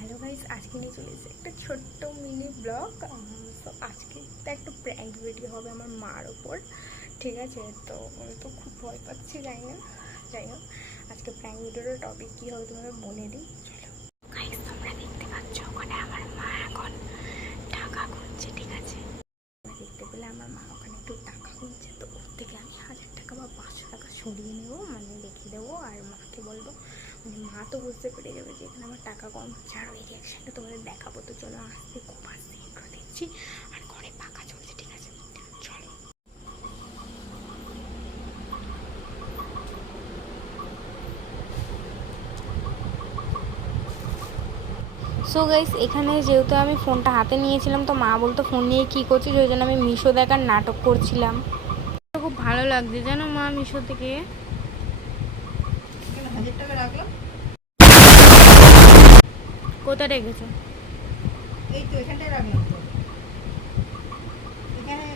Hello guys, আজকে নিয়ে চলে একটা ছোট্ট মিনি ব্লগ তো আজকে তো একটা প্র্যাঙ্ক ভিডিও হবে আমার মার ওপর, ঠিক আছে? তো আমি তো খুব ভয় পাচ্ছি, জানি না যাই হোক আজকে প্র্যাঙ্ক ভিডিওর টপিক কী হবে তোমাকে বলে দিই। চলো। গাইস, তোমরা দেখতে পাচ্ছ ওখানে আমার মা এখন টাকা গুনছে ঠিক আছে? দেখতে পেলে আমার মা ওখানে একটু টাকা গুনছে তো ওর থেকে আমি হাজার টাকা বা পাঁচশো টাকা সরিয়ে নেব মানে রেখে দেবো, আর মাকে বলব মা তো বুঝতে পেরে যাবে যে এখানে আমার টাকা কম হচ্ছে আর ওই রিয়াকশানটা তোমাদের দেখাবো তো চলো আসতে খুব আসতে ইন্ট্রো দিচ্ছি আর ঘরে পাকা চলছে ঠিক আছে? চলো। সো গাইস এখানে যেহেতু আমি ফোনটা হাতে নিয়েছিলাম তো মা বলতো ফোন নিয়ে কী করছিস? ওই জন্য আমি মিশো দেখার নাটক করছিলাম। খুব ভালো লাগছে জানো মা মিশো থেকে। হাজার টাকা রাখলাম। কোথায় রেখেছো? এই তো এখানটায় রাখলাম। এখানে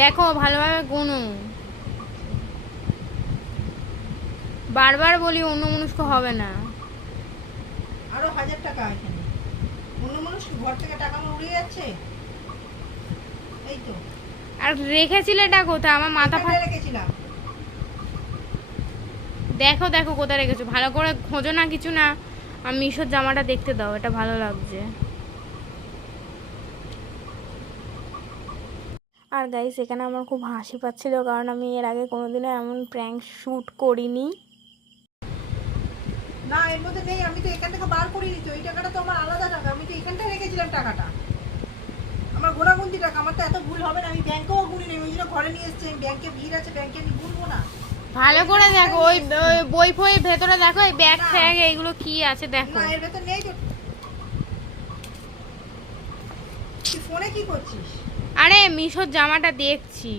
দেখো ভালোভাবে গুনো। বারবার বলি অন্য মনস্ক হবে না। আরও হাজার টাকা এখানে অন্য মানুষ ঘর থেকে টাকা উড়ে যাচ্ছে। এই তো। আর রেখেছিলেটা কোথায়? আমার মাথা ফা এখানটায় রেখেছিলাম। দেখো দেখো কোথায় রেখেছো। ভালো করে খোঁজো না কিছু না। আমি মিশোর জামাটা দেখতে দাও এটা ভালো লাগছে। আর গাইস এখানে আমার খুব হাসি পাচ্ছিল কারণ আমি এর আগে কোনোদিনও এমন প্র্যাঙ্ক শ্যুট করিনি। না এর মধ্যে নেই আমি তো এখান থেকে বার এই টাকাটা তো আমার আলাদা টাকা আমি তো এখানটায় রেখেছিলাম টাকাটা। আমার গোনাগুন্তি টাকা আমার তো এত ভুল হবে না আমি ব্যাংকেও নেই ওই জন্য ঘরে নিয়ে এসছি আমি ব্যাংকে ভিড় আছে ব্যাংকে আমি গুনবো না। ভালো করে দেখো ওই বই ফই ভেতরে দেখো এই ব্যাগ ফ্যাগ এইগুলো কি আছে দেখো। না এর ভেতর নেই তো। তুই ফোনে কি করছিস? আরে মিশোর জামাটা দেখছি।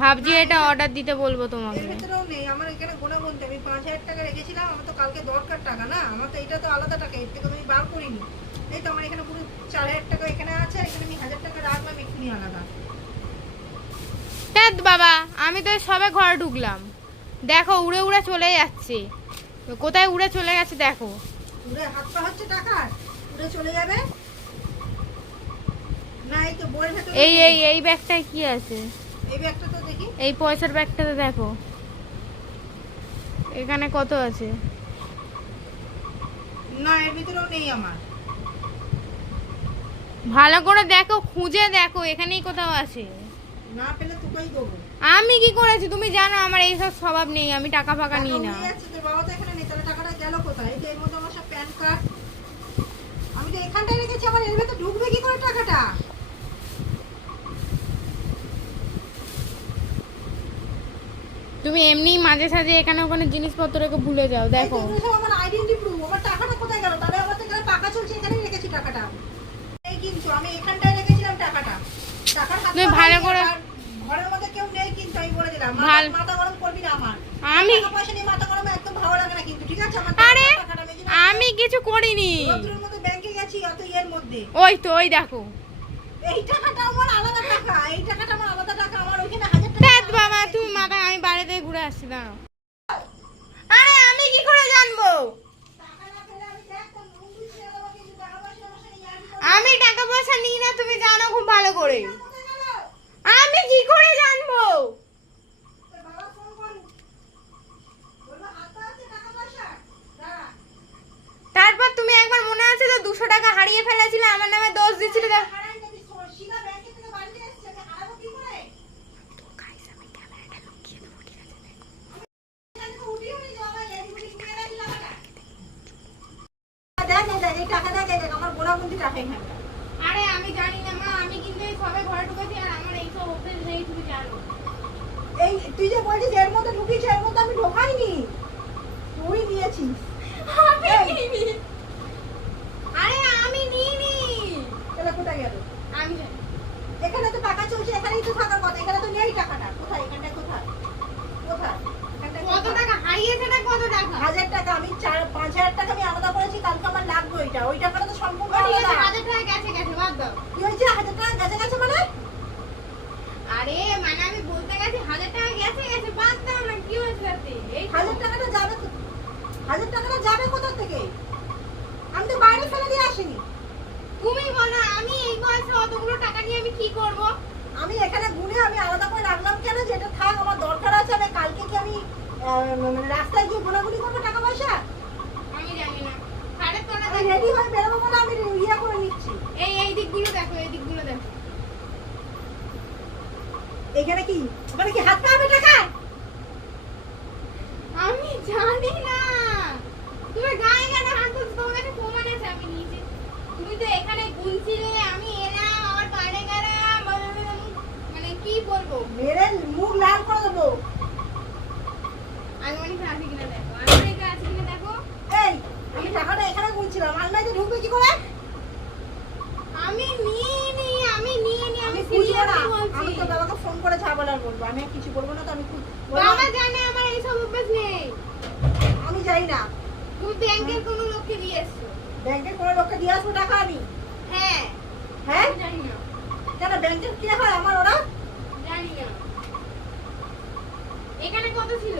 ভাবছি এটা অর্ডার দিতে বলব তোমাকে। এর ভেতরেও নেই আমার এখানে গোনা গুনতে আমি পাঁচ হাজার টাকা রেখেছিলাম আমার তো কালকে দরকার টাকা না? আমার তো এটা তো আলাদা টাকা এর থেকে আমি বার করিনি। এই তো আমার এখানে পুরো চার হাজার টাকা এখানে আছে এখানে আমি হাজার টাকা রাখলাম এক্ষুনি আলাদা। বাবা আমি তো সবে ঘরে ঢুকলাম। দেখো উড়ে উড়ে চলে যাচ্ছে। কোথায় উড়ে চলে গেছে দেখো। উড়ে হাত পা হচ্ছে টাকার উড়ে চলে যাবে। না এই তো বইয়ের ভেতরে এই এই এই ব্যাগটায় কি আছে? এই ব্যাগটা তো দেখি। এই পয়সার ব্যাগটাতে দেখো। এখানে কত আছে? না এর ভিতরেও নেই আমার। ভালো করে দেখো খুঁজে দেখো এখানেই কোথাও আছে। না পেলে তোকেই দেবো। আমি কি করেছি? তুমি জানো আমার এইসব স্বভাব নেই আমি টাকা ফাঁকা নিই না। বাবা তো এখানে নেই তাহলে টাকাটা গেল কোথায়? এই তো এর মধ্যে আমার সব প্যান কার্ড। আমি তো এখানটায় রেখেছি আমার এর ভেতরে ঢুকবে কি করে টাকাটা? তুমি এমনি মাঝে সাঝে এখানে ওখানে জিনিসপত্র রেখে ভুলে যাও দেখো। আমার আইডেন্টি প্রুফ আমার টাকাটা কোথায় গেল? তাহলে আমার তো এখানে পাকা চলছে এখানেই রেখেছি টাকাটা। এই কিন্তু আমি এখানটায় রেখেছিলাম টাকাটা। টাকার হাত তুমি ভালো করে- ঘরের মধ্যে কেউ নেই আমি বলে দিলাম। মাথা- গরম করবি না আমার। আমি পয়সা নিয়ে মাথা গরম একদম ভালো লাগে না কিন্তু ঠিক আছে? আমার আরে আমি কিছু করিনি। ব্যাংকে গেছি অত ইয়ের মধ্যে। ওই তো ওই দেখো। এই টাকাটা আমার আলাদা টাকা। এই টাকাটা আমার আলাদা টাকা। আমার ওইখানে হাজার টাকা ধ্যাৎ বাবা তুমি মাথা আমি বাইরে থেকে ঘুরে আসছি দাঁড়াও আরে আমি কি করে জানব? আমি টাকা পয়সা নিই না তুমি জানো খুব ভালো করে? আমি কি করে জানব তোর বাবা ফোন করুন। বলব, হাত পা আছে টাকা পয়সা? দাঁড়া। তারপর তুমি একবার মনে আছে তো দুশো টাকা হারিয়ে ফেলেছিলে আমার নামে দোষ দিচ্ছিলে তো হারাই যদি সো- সিধা ব্যাংকে থেকে বাড়িতে এসেছি, আমি হারাবো কি করে? এখান থেকে উঠিয়েও নিয়ে যাওয়া হয়, এদিক ওদিক নিয়ে গেছি টাকাটা। দেখ, এই দেখ, এই টাকা দেখ, এই দেখ, আমার গোনাগুনতি টাকা এখানটা। আরে আমি জানি না মা আমি কিন্তু সবে ঘরে ঢুকেছি আর আমার এইসব অভ্যেস নেই তুমি জানো। এই তুই যে বলছিস এর মধ্যে ঢুকিস এর মধ্যে আমি ঢোকাইনি। তুই নিয়েছিস আমি নিইনি। আরে আমি নিইনি তাহলে কোথায় গেল আমি জানি এখানে তো টাকা চলছে এখানেই তো থাকার কথা এখানে তো নেই টাকাটা কোথায় এখানটায় কোথায় কোথায় এখানটায় কত কোথায়? টাকা হারিয়েছে না কত টাকা হাজার টাকা আমি চার পাঁচ হাজার টাকা আমি আলাদা করেছি কালকে আমার লাগবে ওইটা ওই টাকাটা তো সম্পূর্ণ ও ঠিক আছে আলাদা হাজার টাকা গেছে গেছে বাদ দাও কি হয়েছে হাজার টাকা গেছে গেছে মানে আরে মানে আমি বলতে গেছি হাজার টাকা গেছে গেছে বাদ দাও না কি হয়েছে তাতে? এই তো। হাজার টাকাটা যাবে তো- হাজার টাকা জানি আমি কি করব? আমি এখানে গুনে আমি আলাদা করে রাখলাম কেন? যেটা থাক আমার দরকার আছে আমি কালকে কি আমি মানে রাস্তায় গিয়ে গোনাগুনি করব টাকা পয়সা? আমি জানি না। আমি রেডি হয়ে বেরোবো বলে আমি ইয়ে করে নিচ্ছি। এই এই দিকগুলো দেখো এই দিকগুলো দেখো। এখানে কি? মানে কি হাত পাবে টাকা আমি জানি না তুমি গায়ে গায়ে হাত তুলছো তোমার কাছে প্রমাণ আছে আমি নিজে তুমি তো এখানে গুনছিলে আমি এলাম আমার বাইরে গেলাম মানে কি বলব মেরে মুখ লাল করে দেবো আলমারিতে আছে কিনা দেখো আলমারিতে আছে কিনা দেখো এই আমি টাকাটা এখানে গুনছিলাম আলমারিতে ঢুকবে কি করে আমি নিয়ে নি আমি নিয়ে নি আমি আমি খুঁজবো না সিরিয়াসলি আমি বলছি তো বাবাকে ফোন করে যা বলার বলব আমি কিছু বলব না তো? আমি বাবা জানে আমার এইসব অভ্যাস নেই। আমি যাই না। তুমি ব্যাংকের কোনো লোককে দিয়ে এসছো? ব্যাংকের কোনো লোককে দিয়ে আসব টাকা আমি? হ্যাঁ। হ্যাঁ? জানি না। কেন ব্যাংকের কি হয় আমার ওরা? জানি না। এখানে কত ছিল?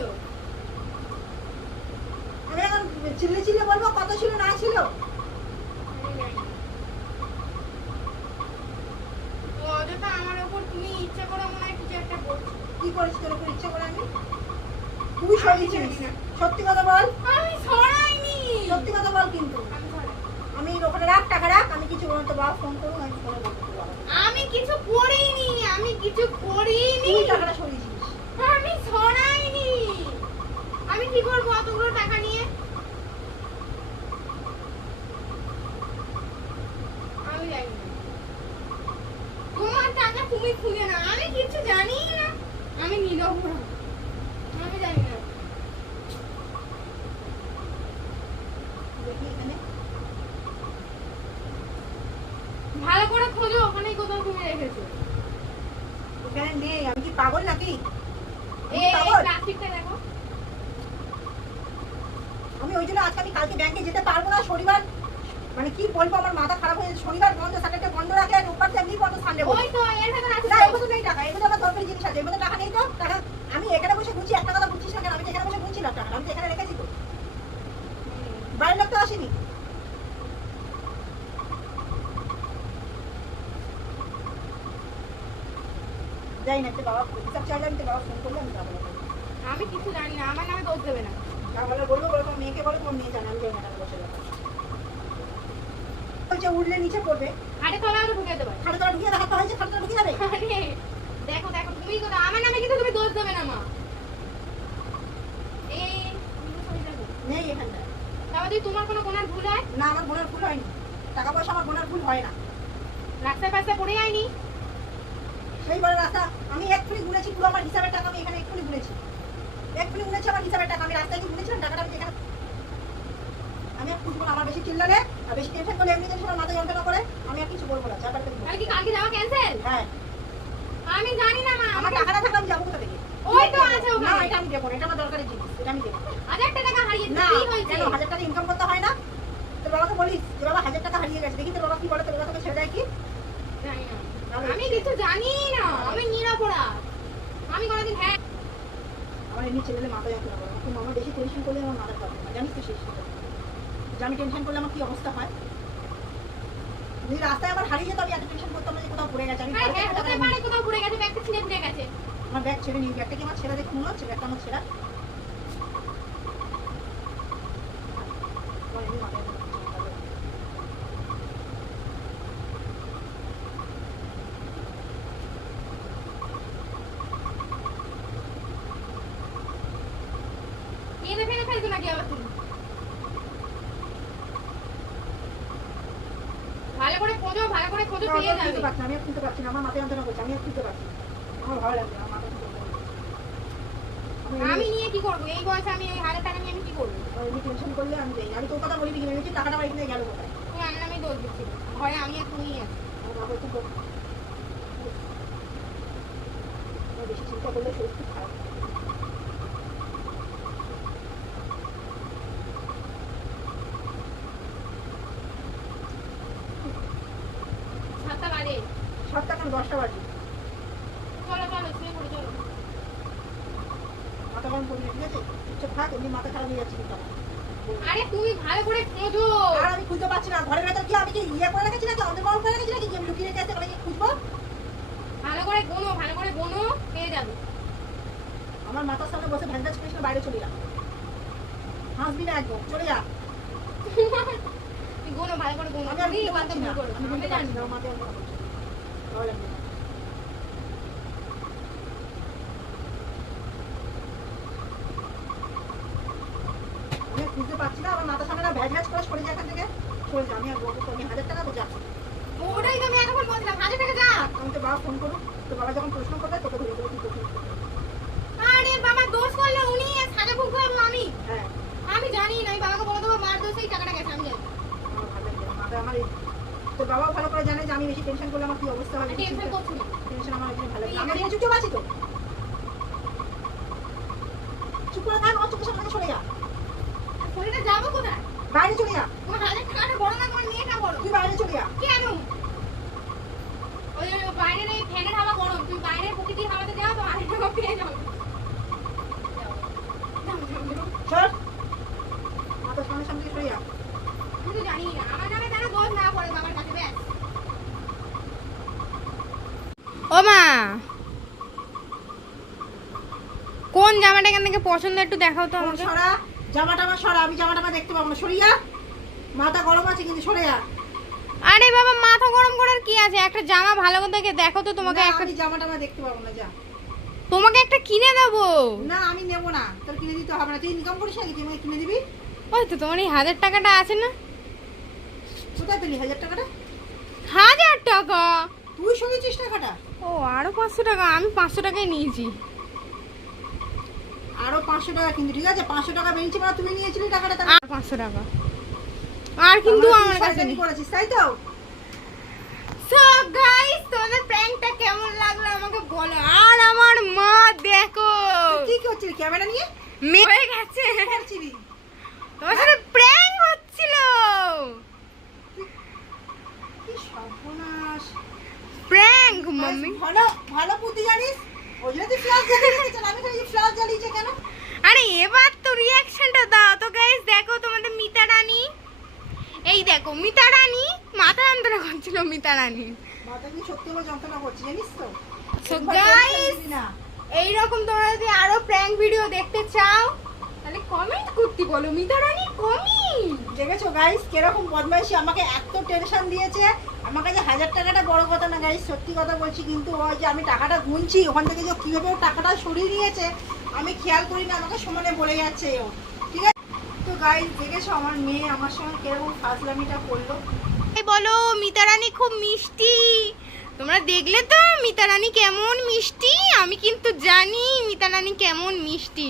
আমি এখন চিল্লে চিল্লে বলব কত ছিল না ছিল আমি জানি না। তো অযথা আমার ওপর তুমি ইচ্ছা করে মনে করছ কি করেছিস তোর উপর ইচ্ছে করে আমি? তুই আমি জানি না। সত্যি কথা বল। আমি ছড়াইনি সত্যি কথা বল কিন্তু। আমি ওখানে রাখ টাকা রাখ আমি কিছু বলতো বাবা ফোন করুন আমি ফোনে। আমি কিছু করিনি আমি কিছু করিনি। তুই টাকাটা সরিয়েছিস আমি ছড়াইনি আমি কি করব অতগুলো টাকা নিয়ে আমি জানি না তোমার টাকা তুমি খুঁজে না আমি কিছু জানি না আমি নিরপরাধ আমি জানি না দেখি এখানে ভালো করে খোঁজো ওখানেই কোথাও তুমি রেখেছো এখানে নেই আমি কি পাগল নাকি? আমি ওই জন্য আজকে আমি কালকে ব্যাংকে যেতে পারব না শনিবার। মানে কি বলব আমার মাথা খারাপ হয়ে শনিবার বন্ধ স্যাটারডে বন্ধ রাখে আর রোববার থেকে এমনি বন্ধ সানডে ওই তো এর ভেতর আছে না এর মধ্যে নেই টাকা এর মধ্যে আমার দরকারি জিনিস আছে এর মধ্যে টাকা নেই তো টাকা আমি এখানে বসে গুনছি একটা কথা বুঝছিস না কেন আমি তো এখানে বসে গুনছিলাম টাকা আমি তো এখানে রেখেছি তো বাইরের লোক তো আসেনি যাই না বাবা হিসাব চাইলে আমি তো বাবা ফোন করলে আমি যাব আমি কিছু জানি না আমার নামে দোষ দেবে না। তাহলে বলব বলো তোমার মেয়েকে বলো তোমার মেয়ে জানে আমি যাই না বসে যাব। বলছে উঠলে নিচে পড়বে। হাটে তলা আমি ঢুকে দেবো খাটে তোরা ঢুকিয়ে দেখা হয়েছে খাটে ঢুকিয়ে যাবে? দেখো দেখো তুমি কোথাও আমার নামে কিন্তু তুমি দোষ দেবে না মা। এই নেই এখানটা তারপর যদি তোমার কোনো কোনার ভুল হয়? না আমার বোনার ভুল হয়নি। টাকা পয়সা আমার বোনার ভুল হয় না। রাস্তায় পাশে পড়ে যায়নি? সেই বড় রাস্তা আমি এক্ষুনি গুনেছি পুরো আমার হিসাবের টাকা আমি এখানে এক্ষুনি গুনেছি এক্ষুনি গুনেছি আমার হিসাবের টাকা আমি রাস্তায় গিয়ে গুনেছিলাম টাকাটা আমি এখানে আমি আর না আমার বেশি চিল্লালে আর বেশি টেনশন করলে এমনি টেনশন মাথা যন্ত্রণা করে আমি আর কিছু বলব না চাপার থেকে তাহলে কি কালকে যাওয়া ক্যান্সেল হ্যাঁ। আমি জানি না মা আমার টাকাটা থাকলে আমি যাব কোথা থেকে? ওই তো আছে না এটা আমি দেবো এটা আমার দরকারি জিনিস এটা আমি দেবো না। হাজারটা টাকা হারিয়েছে না কি হয়েছে? কেন? হাজার টাকা ইনকাম করতে হয় না? তোর বাবাকে বলিস যে বাবা হাজার টাকা হারিয়ে গেছে। দেখি তোর বাবা কি বলে তোর বাবা তোকে ছেড়ে দেয় কি? জানি না। আমি কিছু জানি না। আমি নিরাপরাধ। আমি কোনোদিন হ্যাঁ আমার এমনি ছেলেদের মাথা যন্ত্রণা করে কিন্তু আমার বেশি টেনশন করলে আমার মাথা খারাপ হয়। জানিস তো শেষ। যে আমি টেনশন করলে আমার কি অবস্থা হয়? যদি রাস্তায় আমার হারিয়ে যেত আমি এত টেনশন করতাম না যে কোথাও পড়ে গেছে। আমি হ্যাঁ না। কোথাও পড়ে গেছে ব্যাগটা ছিঁড়ে পড়ে গেছে। আমার ব্যাগ ছেড়ে নিই ব্যাগটা কি আমার ছেড়া দেখে মনে হচ্ছে? ব্যাগটা আমার ছেড়া আমার এমনি মাথায় যন্ত্রণা করে। কেঁদে ফেলে ফেলছো নাকি আবার তুমি ভালো করে খোঁজো ভালো করে খোঁজো আমি পেয়ে আর যাবে। পারছি না, আমি খুঁজতে পারছি না আমার মাথায় যন্ত্রণা করছে আমি খুঁজতে পারছি আমার ভালো লাগছে আমার মাথা আমি আমি নিয়ে কি করব? এই বয়সে আমি এই টাকা নিয়ে আমি কি করব? এমনি টেনশন করলে আমি যাই। আমি তোর কথা বলি টাকাটা গেল কোথায়? আমার নামেই দোষ দিচ্ছি। ঘরে আমি আর তুমি আছি। বাবা বেশি চিন্তা করলে শরীর খুব খারাপ হয়। সাতটা বাজে সাতটা কেন দশটা বাজে চলো চলো শুয়ে পড়ো চলো মাথা গরম করবি না, ঠিক আছে চুপচাপ থাক এমনি মাথা খারাপ হয়ে যাচ্ছে কিন্তু আমার। আরে তুমি ভালো করে খোঁজো আর আমি খুঁজতে পারছি না ঘরের ভেতর কি ইয়ে করে রেখেছি নাকি? অন্ধকার করে রেখেছি নাকি? আমি লুকিয়ে রেখে আছে খুঁজবো? ভালো করে গোনো ভালো করে গোনো পেয়ে যাবে। আমার মাথার সামনে বসে ভ্যানটাজ করিস না বাইরে চলে যা। হাসবি না একদম চলে যা। তুই গোনো ভালো করে গোনো। আমি কথা পারছি না। ভুল করো আমি জানি। না মাথায় ভালো বুঝতে পারছি না আমার মাথার সামনে না ভ্যাজ ভ্যাজ করে সরে যা এখান থেকে। সরে আমি আর বলব তোকে হাজার টাকা তো যা ওটাই তো আমি এতক্ষণ বলছিলাম হাজার টাকা যা। আমি তো বাবা ফোন করুক তো বাবা যখন প্রশ্ন করবে তোকে ধরে দেবো তুই প্রশ্ন আরে বাবা দোষ করলে উনি সাজা ভুগ করব আমি। হ্যাঁ। আমি জানি না আমি বাবাকে বলে দেবো মার দোষেই টাকাটা গেছে আমি জানি। আমার ভালো এই- তো বাবা করে জানে যে আমি বেশি টেনশন করলে আমার কি অবস্থা হবে টেনশন করছি টেনশন আমার একদম ভালো লাগে আমি চুপচাপ আছি তো। চুপ করে থাক সামনে থেকে সরে যা। শরীরে যাব কোথায়? বাইরে চলে যা। তোমার হাজার টাকাটা বড় না তোমার মেয়েটা বড় তুই বাইরে চলে যা। কেন ওই ওই বাইরের এই ফ্যানের হাওয়া গরম তুমি বাইরের প্রকৃতির হাওয়াতে যাও তো আরেক টাকা পেয়ে যাও যাও। যাও, যাও, যাও। সর। মাথার সামনে সামনে সরে যা। আমি তো জানি না আমার নামে তারা দোষ না পড়ে বাবার কাছে ব্যাস ও মা। কোন জামাটা এখান থেকে পছন্দ একটু দেখাও তো আমাকে। সরা জামাটা আমার সরা আমি জামাটা আমার দেখতে পাবো না। সরে যা মাথা গরম আছে কিন্তু সরে যা আরে বাবা মাথা গরম করার কি আছে? একটা জামা ভালো করে দেখে দেখো তো তোমাকে একটা আমি জামাটা আমার দেখতে পাবো না যা। তোমাকে একটা কিনে দেবো। না আমি নেব না। তোর কিনে দিতে হবে না। তুই ইনকাম করিস নাকি? তুই আমাকে কিনে দিবি? ওই তো তোমার এই হাজার টাকাটা আছে না? কোথায় পেলি হাজার টাকাটা? হাজার টাকা? তুই সঙ্গেছিস টাকাটা। ও আরও পাঁচশো টাকা। আমি পাঁচশো টাকায় নিয়েছি। আরও পাঁচশো টাকা কিন্তু ঠিক আছে? পাঁচশো টাকা বেরিয়েছে মানে তুমি নিয়েছিলে টাকাটা আর পাঁচশো টাকা। আর কিন্তু আমার কাছে নি করেছিস তাই তো? সো গাইস তোমাদের প্র্যাঙ্কটা কেমন লাগল আমাকে বলো। আর আমার মা দেখো। কি করছিলি ক্যামেরা নিয়ে? মেয়ে হয়ে গেছে কি করছিলি তোমার সাথে প্র্যাঙ্ক হচ্ছিল কি সর্বনাশ প্র্যাঙ্ক মাম্মি ভালো ভালো বুদ্ধি জানিস ওই জন্য তুই ফ্ল্যাশ জ্বালিয়ে রেখেছিস আমি তো ফ্ল্যাশ জ্বালিয়েছে কেন আরে এবার তো রিয়াকশনটা দাও তো গাইস দেখো তোমাদের মিতা রানী এই দেখো মিতা রানী মাথা যন্ত্রণা করছিল মিতা রানী মাথা কি সত্যি আমার যন্ত্রণা করছে জানিস তো So একবার guys, tension নিবি না এইরকম তোমরা যদি আরও প্র্যাঙ্ক ভিডিও দেখতে চাও তাহলে কমেন্ট করতে বলো। মিতা রানী কমেন্ট দেখেছ গাইস কীরকম বদমাইশি? আমাকে এত টেনশন দিয়েছে। আমার কাছে হাজার টাকাটা বড় কথা না গাইস সত্যি কথা বলছি কিন্তু ওই যে আমি টাকাটা গুনছি ওখান থেকে যে কীভাবে ও টাকাটা সরিয়ে নিয়েছে আমি খেয়াল করি না আমাকে সমানে বলে যাচ্ছে ও। ঠিক আছে? তো গাইস দেখেছ আমার মেয়ে আমার সঙ্গে কীরকম ফাজলামিটা করল? এই বলো মিতা রানী খুব মিষ্টি। তোমরা দেখলে তো? মিতা রানী কেমন মিষ্টি? আমি কিন্তু জানি মিতা রানী কেমন মিষ্টি।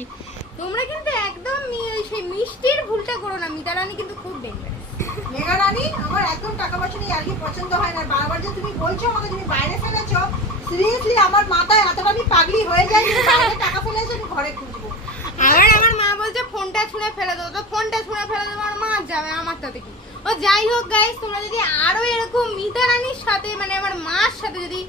তোমরা কিন্তু একদম ওই সেই মিষ্টির ভুলটা করো না। মিতা রানী কিন্তু খুব ডেঞ্জারাস মেঘা রানী আমার একদম টাকা পয়সা নিয়ে আর কি পছন্দ হয় না। বারবার যে তুমি বলছো আমাকে তুমি বাইরে ফেলেছো সিরিয়াসলি আমার মাথায় এতটা আমি পাগলি হয়ে যাই টাকা ফেলেছো আমি ঘরে খুঁজবো। আবার আমার মা বলছে ফোনটা ছুঁড়ে ফেলে দেবো তো ফোনটা ছুঁড়ে ফেলে দেবো আর মা যাবে আমার তাতে কি? ও যাই হোক গাইস তোমরা যদি আরও এরকম মিতা রানীর সাথে মানে আমার মার সাথে যদি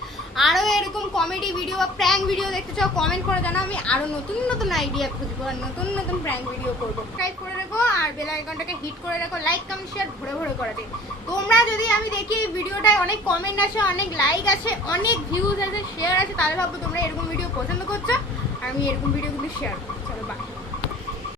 আরও এরকম কমেডি ভিডিও বা প্র্যাঙ্ক ভিডিও দেখতে চাও কমেন্ট করে জানাও। আমি আরও নতুন নতুন আইডিয়া খুঁজবো আর নতুন নতুন প্র্যাঙ্ক ভিডিও করব। সাবস্ক্রাইব করে রেখো আর বেল আইকনটাকে হিট করে রেখো লাইক কমেন্ট শেয়ার ভরে ভরে করাতে তোমরা যদি আমি দেখি এই ভিডিওটায় অনেক কমেন্ট আছে অনেক লাইক আছে অনেক ভিউজ আছে শেয়ার আছে তাহলে ভাববো তোমরা এরকম ভিডিও পছন্দ করছ। আমি এরকম ভিডিও কিন্তু শেয়ার করছি। চলো বাই